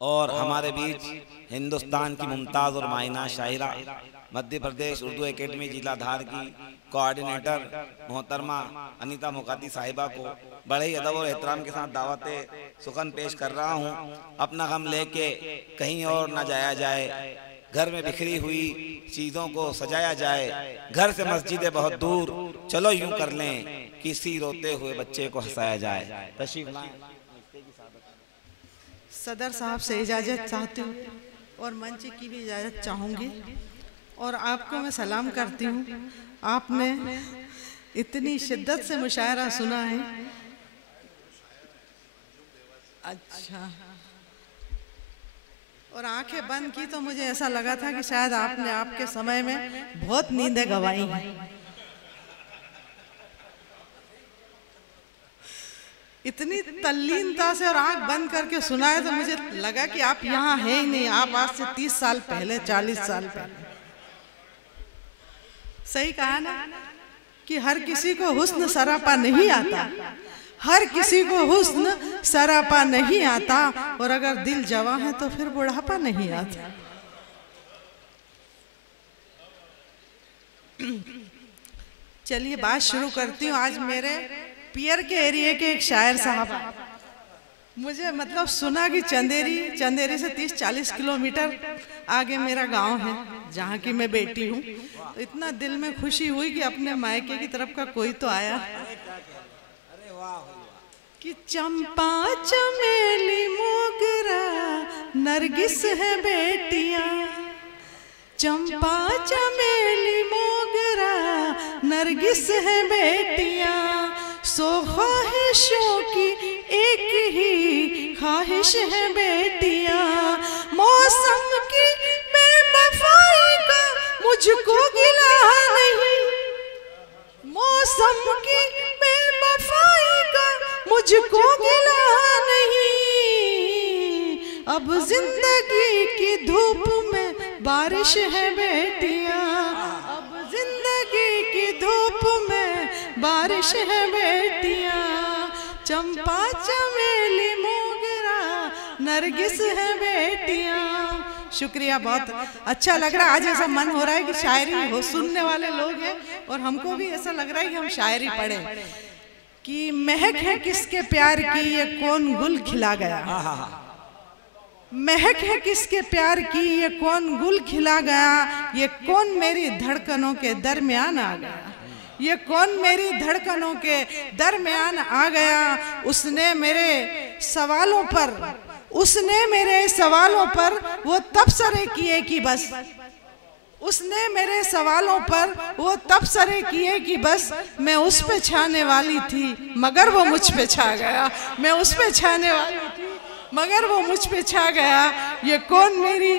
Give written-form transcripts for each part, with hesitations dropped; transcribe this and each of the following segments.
और हमारे बीच हिंदुस्तान की मुमताज़ और मायना शायरा, मध्य प्रदेश उर्दू एकेडमी जिला धार की कोऑर्डिनेटर मोहतरमा अनीता मुकाती साहिबा को बड़े ही अदब और एहतराम के साथ दावत सुखन पेश कर रहा हूँ। अपना गम लेके कहीं और ना जाया जाए, घर में बिखरी हुई चीज़ों को सजाया जाए, घर से मस्जिदें बहुत दूर, चलो यूं कर लें किसी रोते हुए बच्चे को हंसाया जाए। तशरीफ लाएं। सदर साहब से इजाज़त चाहती हूँ और मंच की भी इजाज़त चाहूँगी और आपको मैं सलाम करती हूँ। आपने इतनी शिद्दत से मुशायरा सुना है। अच्छा, और आंखें बंद की तो मुझे ऐसा लगा था कि शायद आपने आपके समय में बहुत नींदें गंवाई हैं। इतनी तल्लीनता से और आंख बंद करके सुना है तो मुझे लगा कि आप यहाँ हैं ही नहीं, आप आज से 30 साल पहले, 40 साल पहले। सही कहा ना कि हर किसी को हुस्न सरापा नहीं आता, हर किसी को हुस्न सरापा नहीं आता, और अगर दिल जवां है तो फिर बुढ़ापा नहीं आता। चलिए बात शुरू करती हूँ। आज मेरे पियर के एरिया के एक शायर साहब, मुझे मतलब सुना कि चंदेरी से 30-40 किलोमीटर आगे मेरा गांव है जहाँ की मैं बेटी हूँ। तो इतना दिल में खुशी हुई कि अपने मायके की तरफ का कोई तो आया कि चंपा चमेली मोगरा नरगिस है बेटियां, चंपा चमेली मोगरा नरगिस है बेटियां, सो ख्वाहिशों की एक ही ख्वाहिश है बेटियां, मौसम की बेवफाई का मुझको गिला नहीं, मौसम की बेवफाई का मुझको गिला नहीं, अब जिंदगी की धूप में बारिश है बेटियां, अब जिंदगी की धूप में बारिश है बेटियां, चंपा चमेली मोगरा नरगिस है बेटियां। शुक्रिया, बहुत अच्छा लग रहा है। आज ऐसा मन हो रहा है कि शायरी हो, सुनने वाले लोग हैं और हमको भी ऐसा लग रहा है कि हम शायरी पढ़ें कि महक है किसके प्यार की ये कौन गुल खिला गया, महक है किसके प्यार की ये कौन गुल खिला गया, ये कौन मेरी धड़कनों के दरमियान आ गया, ये कौन मेरी धड़कनों के दरमियान आ गया, उसने मेरे सवालों पर वो तबसरे किए कि बस, उसने मेरे सवालों पर वो तबसरे किए कि बस, मैं उस पे छाने वाली थी मगर वो मुझ पे छा गया, मैं उस पे छाने वाली थी मगर वो मुझ पे छा गया, ये कौन मेरी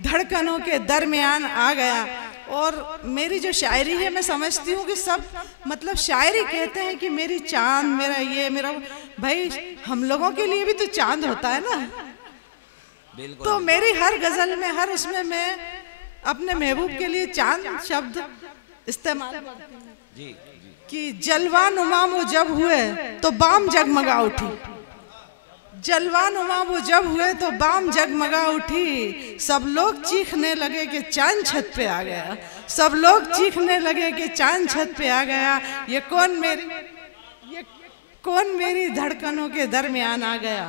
धड़कनों के दरमियान आ गया। और मेरी जो शायरी है, मैं समझती हूँ कि सब मतलब शायरी कहते हैं कि मेरी चांद, मेरा ये, मेरा भाई, हम लोगों के लिए भी तो चांद होता है ना। तो मेरी हर गजल में, हर उसमें मैं अपने महबूब के लिए चांद शब्द इस्तेमाल करती हूँ कि जलवा नुमा वो जब हुए तो बाम जगमगा उठी, जलवा नुमा वो जब हुए तो बाम जगमगा उठी, सब लोग चीखने लगे कि चांद छत पे आ गया, सब लोग चीखने लगे कि चांद छत पे आ गया, ये कौन मेरी धड़कनों के दरमियान आ गया।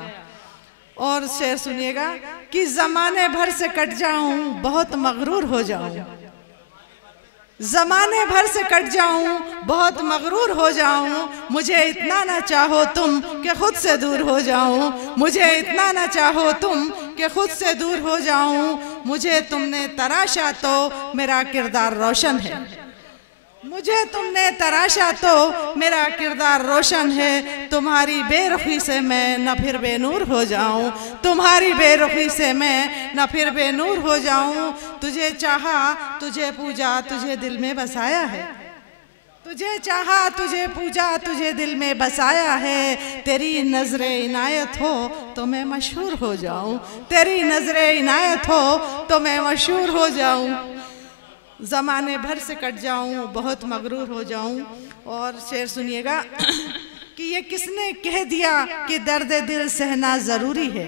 और शेर सुनिएगा कि जमाने भर से कट जाऊं बहुत मगरूर हो जाऊं, जमाने भर से कट जाऊं बहुत मगरूर हो जाऊं, मुझे इतना ना चाहो तुम कि खुद से दूर हो जाऊं, मुझे इतना ना चाहो तुम कि खुद से दूर हो जाऊं, मुझे तुमने तराशा तो मेरा किरदार रोशन है, मुझे तुमने तराशा तो मेरा किरदार रोशन है, तुम्हारी बेरुखी से मैं न फिर बेनूर हो जाऊं, तुम्हारी बेरुखी से मैं न फिर बेनूर हो जाऊं, तुझे चाहा, तुझे पूजा, तुझे दिल में बसाया है, तुझे चाहा, तुझे पूजा, तुझे दिल में बसाया है, तेरी नजरे इनायत हो तो मैं मशहूर हो जाऊं, तेरी नजरे इनायत हो तो मैं मशहूर हो जाऊं, ज़माने भर से कट जाऊं बहुत मगरूर हो जाऊं। और शेर सुनिएगा कि ये किसने कह दिया कि दर्द दिल सहना ज़रूरी है,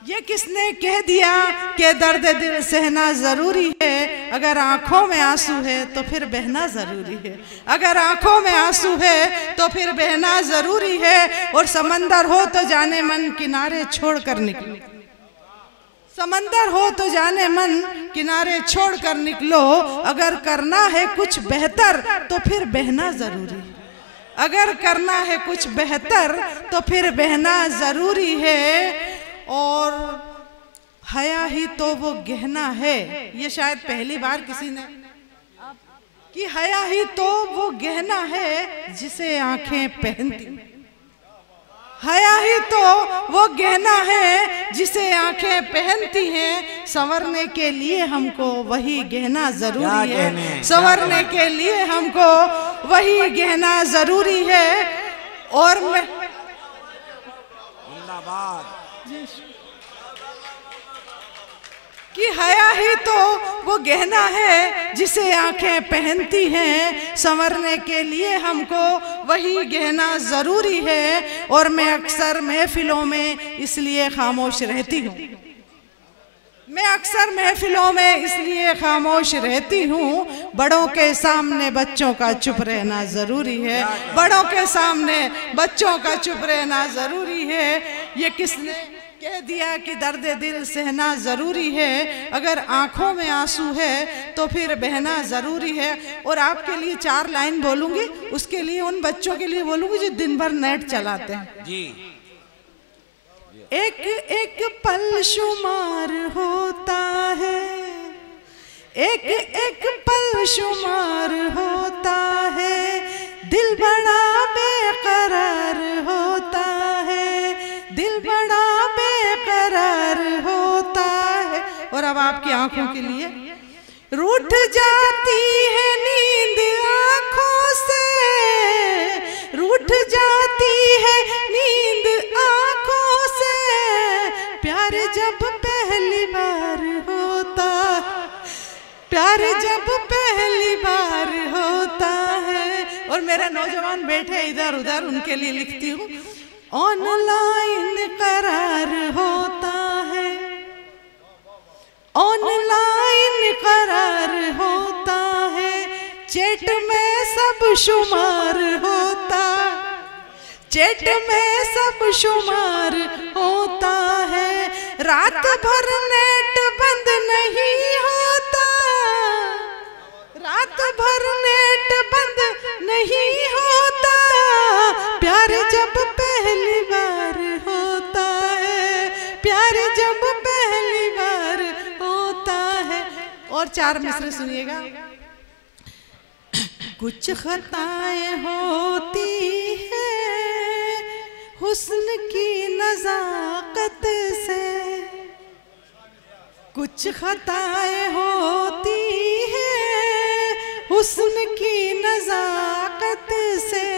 ये किसने कह दिया कि दर्द दिल सहना जरूरी है? अगर आंखों में आंसू है तो फिर बहना जरूरी है। अगर आंखों में आंसू है तो फिर बहना जरूरी है। और समंदर हो तो जाने मन किनारे छोड़कर निकलो, समंदर हो तो जाने मन किनारे छोड़कर निकलो। अगर करना है कुछ बेहतर तो फिर बहना जरूरी है। अगर करना है कुछ बेहतर तो फिर बहना जरूरी है। और हया ही तो वो गहना है, ये शायद पहली बार किसी ने कि हया ही तो वो गहना है जिसे आंखें पहनती। हया ही तो वो गहना है जिसे आंखें पहनती हैं। संवरने के लिए हमको वही गहना जरूरी है। संवरने के लिए हमको वही गहना जरूरी है। और मैं कि हया ही तो वो गहना है जिसे आंखें पहनती हैं। संवरने के लिए हमको वही गहना जरूरी है। और मैं अक्सर महफिलों में इसलिए खामोश रहती हूँ, मैं अक्सर महफिलों में इसलिए खामोश रहती हूँ। बड़ों के सामने बच्चों का चुप रहना जरूरी है। बड़ों के सामने बच्चों का चुप रहना जरूरी है। ये किसने कह दिया कि दर्द दिल सहना जरूरी है? अगर आंखों में आंसू है तो फिर बहना जरूरी है। और आपके लिए 4 लाइन बोलूंगी, उसके लिए उन बच्चों के लिए बोलूंगी जो दिन भर नेट चलाते हैं जी। एक एक पल शुमार होता है, एक एक पल शुमार होता है, दिल बड़ा बेकरार होता है, दिल बड़ा बेकरार होता है। और अब आपकी आंखों के लिए, रूठ जाती है नींद आंखों से, रूठ जाती है नींद आंखों से, प्यार जब पहली बार होता, प्यार जब पहली बार होता है। और मेरे नौजवान बैठे इधर उधर, उनके लिए लिखती हूँ। ऑनलाइन करार होता है, ऑनलाइन करार होता है, चैट में सब शुमार होता, चैट में सब शुमार होता है। रात भर नेट बंद नहीं होता, रात भर नेट बंद नहीं होता, प्यार जब पहली बार होता है, प्यार जब पहली बार होता है। और 4 मिसरे सुनिएगा। कुछ खताएं होती है हुस्न की नजाकत से, कुछ खताएं होती है हुस्न की नजाकत से,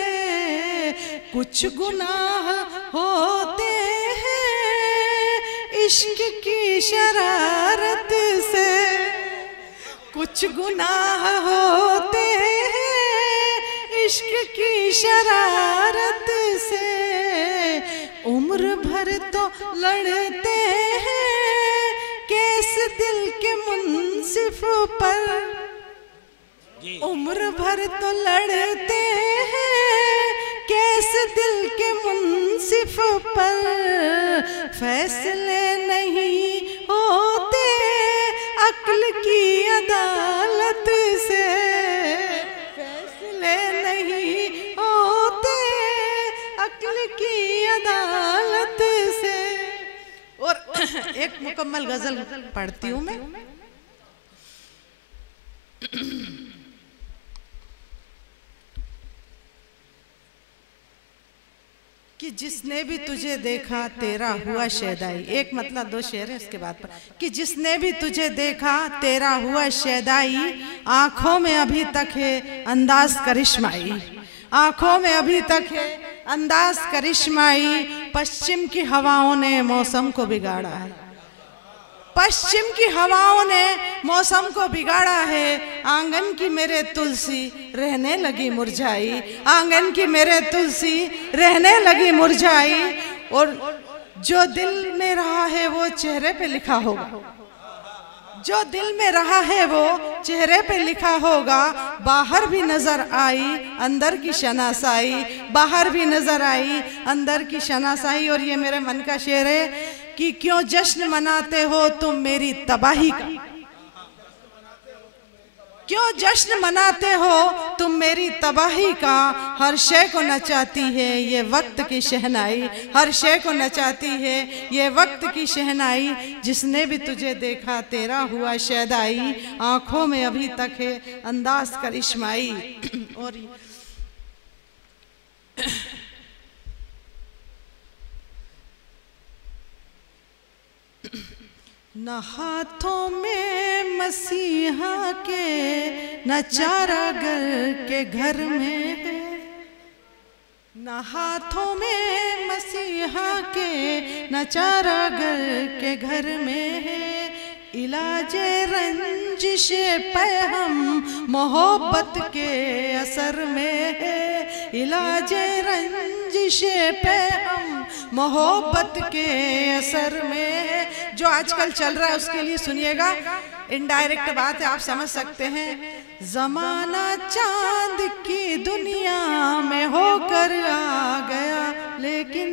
कुछ गुनाह होते हैं इश्क की शरारत से, कुछ गुनाह होते हैं इश्क की शरारत से। उम्र भर तो लड़ते हैं केस दिल के मुंसिफ पर, उम्र भर तो लड़ते हैं केस दिल के मुंसिफ पर, फैसले नहीं होते अक्ल की अदालत से, फैसले नहीं होते अक्ल की अदालत से। और एक मुकम्मल गजल पढ़ती हूँ मैं। कि जिसने भी तुझे देखा तेरा हुआ शैदाई, एक मतलब 2 शेर है इसके बाद पर। कि जिसने भी तुझे देखा तेरा हुआ शैदाई, आंखों में अभी तक है अंदाज करिश्माई, आंखों में अभी तक है अंदाज करिश्माई। पश्चिम की हवाओं ने मौसम को बिगाड़ा है, पश्चिम की हवाओं ने मौसम को बिगाड़ा है। आंगन की मेरे तुलसी रहने लगी मुरझाई, आंगन की मेरे तुलसी रहने लगी मुरझाई। और जो दिल में रहा है वो चेहरे पे लिखा होगा, जो दिल में रहा है वो चेहरे पे लिखा होगा। बाहर भी नजर आई अंदर की शनासाई, बाहर भी नजर आई अंदर की शनासाई। और ये मेरे मन का शेर है कि क्यों जश्न मनाते हो तुम मेरी तबाही का, क्यों जश्न मनाते हो तुम मेरी तबाही का। हर शय को नचाती है ये वक्त की शहनाई, हर शय को नचाती है ये वक्त की शहनाई। जिसने भी तुझे देखा तेरा हुआ शैदाई, आंखों में अभी तक है अंदाज करिश्माई। और न हाथों में मसीहा के न चारागर के घर में है, न हाथों में मसीहा के न चारागर के घर में है। इलाजे रंजिश पे हम मोहब्बत के असर में है, इलाजे रंजिश पे हम मोहब्बत के असर में। जो आजकल चल रहा है उसके लिए सुनिएगा, इनडायरेक्ट बात है, आप समझ सकते हैं। जमाना चांद की दुनिया में होकर आ गया, लेकिन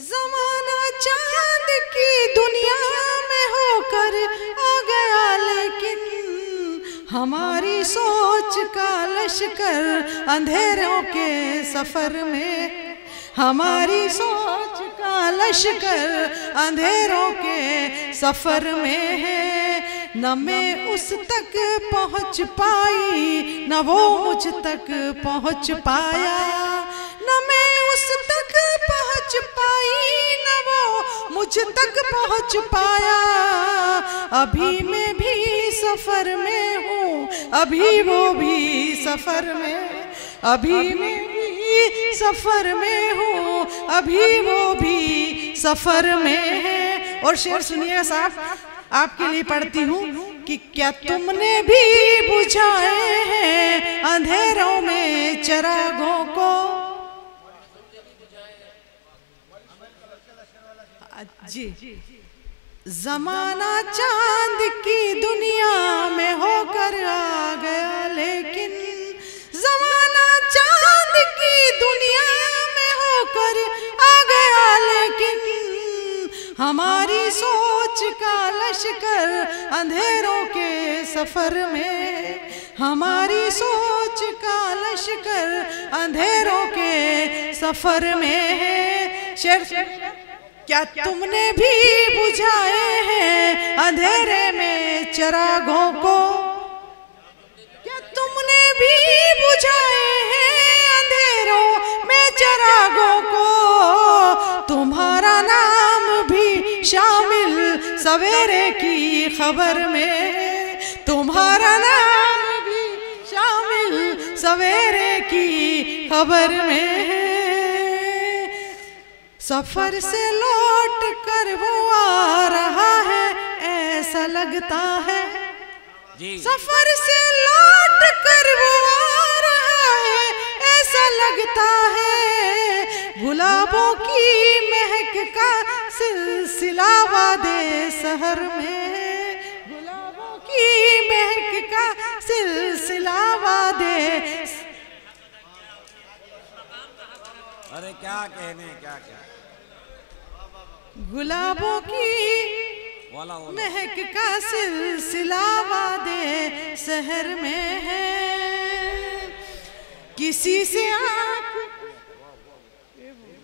जमाना चांद की दुनिया में होकर आ गया, लेकिन हमारी सोच का लश्कर अंधेरों के सफर में, हमारी सोच का लश्कर अंधेरों के सफर में है। न मैं उस तक पहुंच पाई न वो मुझ तक पहुंच पाया, न मैं उस तक पहुंच पाई न वो मुझ तक पहुंच पाया। अभी मैं भी सफर में हूँ, अभी वो भी सफर में, अभी मैं भी सफर में हूँ, अभी वो भी सफर में है। और शेर सुनिएगा साहब, आपके लिए पढ़ती हूँ कि क्या तुमने भी बुझाए हैं अंधेरों में चिरागों को। जी, जमाना चांद की दुनिया में होकर आ गया, लेकिन जमाना चांद की दुनिया में होकर आ गया, लेकिन हमारी सोच का लश्कर अंधेरों के सफर में, हमारी सोच का लश्कर अंधेरों के सफर में है। शेर, क्या तुमने भी बुझाए हैं अंधेरे में चिरागों को, क्या तुमने भी बुझाए हैं अंधेरों में चिरागों को। तुम्हारा नाम भी शामिल सवेरे की खबर में, तुम्हारा नाम भी शामिल सवेरे की खबर में। सफर से लौट कर वो आ रहा है ऐसा लगता है, सफर से लौट कर वो आ रहा है ऐसा लगता है। गुलाबों की महक का सिलसिला वादे शहर में, गुलाबों की महक का सिलसिला वादे। अरे क्या कहने, क्या क्या, गुलाबों की महक का सिलसिला वादे शहर में है। किसी से आँख,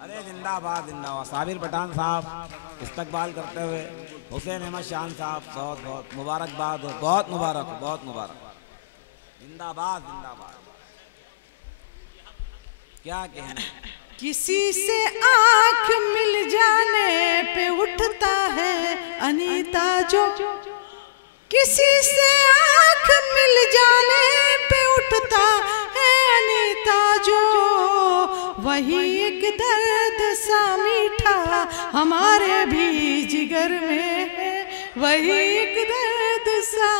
अरे जिंदाबाद जिंदाबाद। साबिर पठान साहब इस्तकबाल करते हुए हुसैन अहमद शान साहब, बहुत बहुत मुबारकबाद, बहुत मुबारक, बहुत मुबारक। जिंदाबाद जिंदाबाद। क्या कहना। किसी से आँख मिल जाने पे उठता है अनीता जो, किसी से आँख मिल जाने पे उठता है अनीता जो। वही एक दर्द सा मीठा हमारे भी जिगर में है, वही एक दर्द सा